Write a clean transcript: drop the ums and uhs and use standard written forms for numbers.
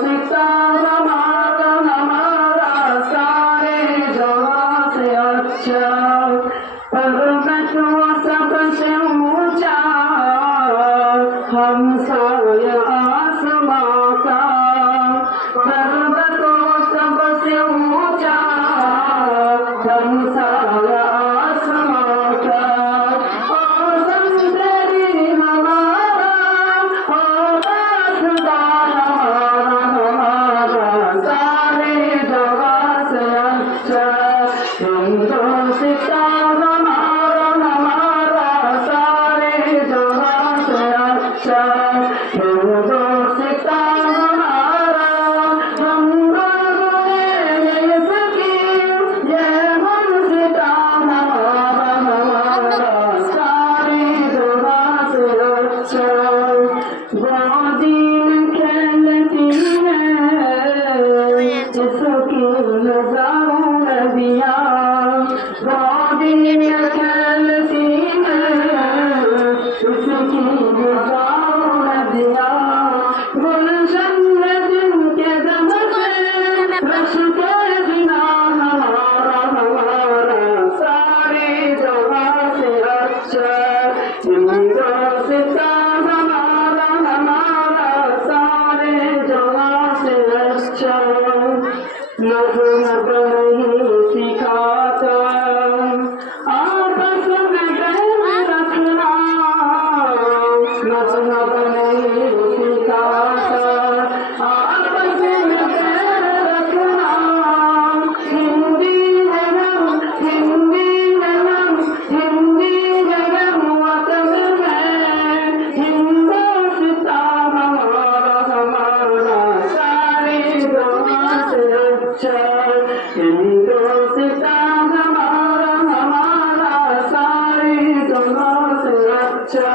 सिता हमारा हमारा सारे जहां से अच्छा पर्वत वो सबसे ऊंचा हम साया आसमां का पर्वत वो सबसे ऊंचा हम साया आसमां का और समुद्री हमारा और आसमां हमारा सारे जगह से अच्छा हिंदुस्ता हमारा हमारा सारे जगह से अच्छा हिंदुस्ता हमारा हम लोगों ने इसकी ये मुंसिता हमारा हमारा सारे जगह से अच्छा वो दिन खेलती है इसकी नजारों नदिया वो दिन खेलती है इसकी नजारों नदिया गुलशन दिन के दम से रश के बिना हमारा हमारा सारे जगह से अच्छा हिंदुस्ता हमारा हमारा सारे जगह से अच्छा मजहब नहीं सिखाता आपस में प्रेम रखना मजहब नहीं सिखाता आपस में प्रेम रखना हिंदी है हम वतन है हिंदुस्ता हमारा हमारा सारे जगह से अच्छा हिंदुस्ता हमारा हमारा सारे जगह से अच्छा